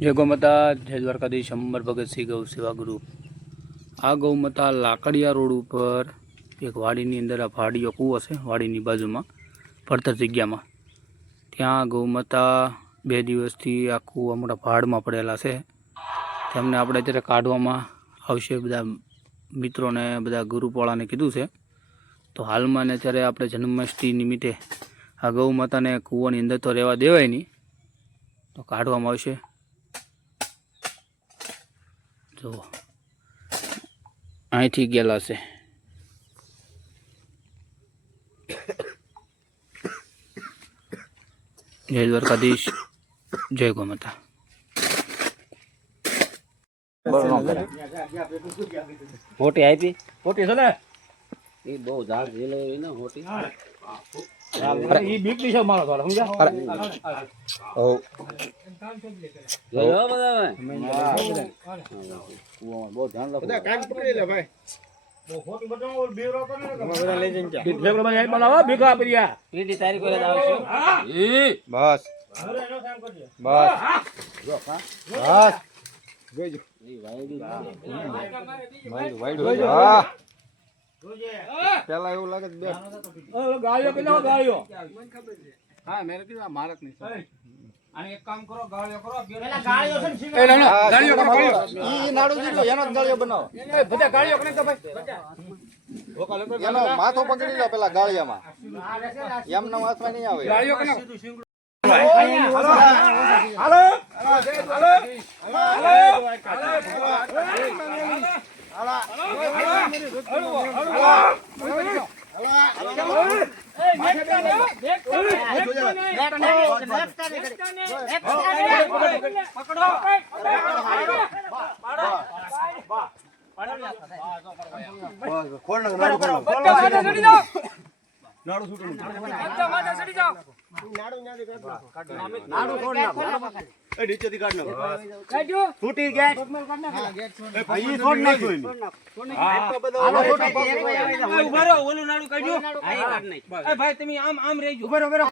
जय गौमाता, जय द्वारकाधीश, अमर भगत सिंह गौ सेवा ग्रुप। आ गौमाता लाकड़िया रोड पर एक वाड़ी अंदर आ फाड़ियो कूવો है, वाड़ी बाजू में પડતર જગ્યામાં ત્યાં ગૌમાતા 2 દિવસથી આ કૂવા મોટા ભાડમાં પડેલા છે, તેમને આપણે અત્યારે કાઢવામાં આવશે। બધા મિત્રોને બધા ગુરુપોળાને કીધું છે, તો હાલમાં ને અત્યારે આપણે જન્માષ્ટમી નિમિત્તે આ ગૌમાતાને કૂવાની અંદર તો રહેવા દેવાય નહીં, તો કાઢવામાં આવશે। જો અહીંથી ગયેલા છે। जय द्वारकाधीश, जय गौमाता। होटी आई होटी ने ये बहुत झाड़ झेले ना होटी अरे ये बीकली से मारो थोड़ा समझा ओ यो बता मैं बहुत ध्यान रखो बता काट पकड़ ले भाई वो होटी बताओ और बेरो करने का बता ले जन क्या फेर में आई बनावा बिका परिया पीडी तारीख को ले आवश्य ए बस अरे नो काम कर दिया बस जो हां बस જોજો એ વાયડી વાયડો હા જોજે પેલા એવું લાગે બે ગાયો પેલા ગાયો મને ખબર છે હા મેરે કીધું મારક નહીં અને એક કામ કરો ગાળિયો કરો પેલા ગાળિયો છે ને એ ના ગાળિયો કરો ઈ નાડુ દીધો એનો જ ગાળિયો બનાવો એ બધા ગાળિયો કને તો ભાઈ એનો માથો પકડી લો પેલા ગાળિયામાં એમના હાથમાં નહીં આવે ગાળિયો કને હાલો હાલો નાડુ છૂટું બધા માથે ચડી જાઓ નાડુ ન્યાથી કાઢ નાડુ છોડ નાખો એ નીચેથી કાઢ નાખો કાઢ્યો છૂટી ગેટ હા ગેટ છોડ ઈ છોડ નાખ્યો ઈ હા બધા ઉભા રહો ઓલું નાડુ કાઢ્યો હા કાઢ નાખ એ ભાઈ તમે આમ રહેજો ઉભા રહો